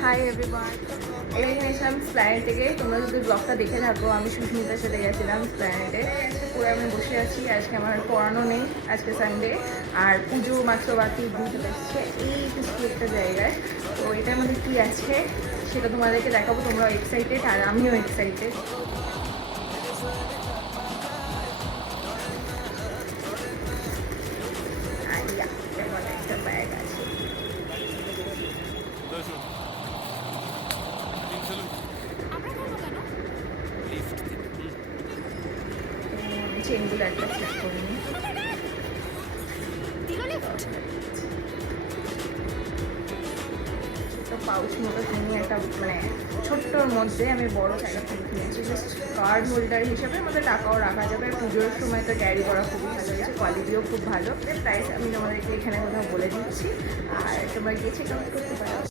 Hi everyone. এখানে এসেছিলাম স্প্ল্যানেড থেকে। তোমরা যদি ব্লগটা দেখে থাকো, আমি সুস্মিতার সাথে গেছিলাম স্প্ল্যানেডে। পুরো আমি বসে আছি। আজকে আমার পড়ানো নেই, আজকে সানডে। আর পুজো মাত্র বাকি 2 এসছে এই কিছু একটা জায়গায়। তো এটার মধ্যে কী আছে সেটা তোমাদেরকে দেখাবো। তোমরাও এক্সাইটেড আর আমিও এক্সাইটেড। একটা ব্যাগ আছে। চেনগুলো একটা চেক করে নিই। ছোটো পাউচ মতো কিনে একটা, মানে ছোট্টর মধ্যে আমি বড় টাকা কিনেছি। জাস্ট কার্ড হোল্ডার হিসেবে আমাদের টাকাও রাখা যাবে। পুজোর সময় তো ক্যারি করা খুবই ভালো হয়েছে, কোয়ালিটিও খুব ভালো। প্রাইস আমি তোমাদেরকে এখানে কোথাও বলে দিচ্ছি, আর তোমরা গিয়ে চেক আউট করতে পারো।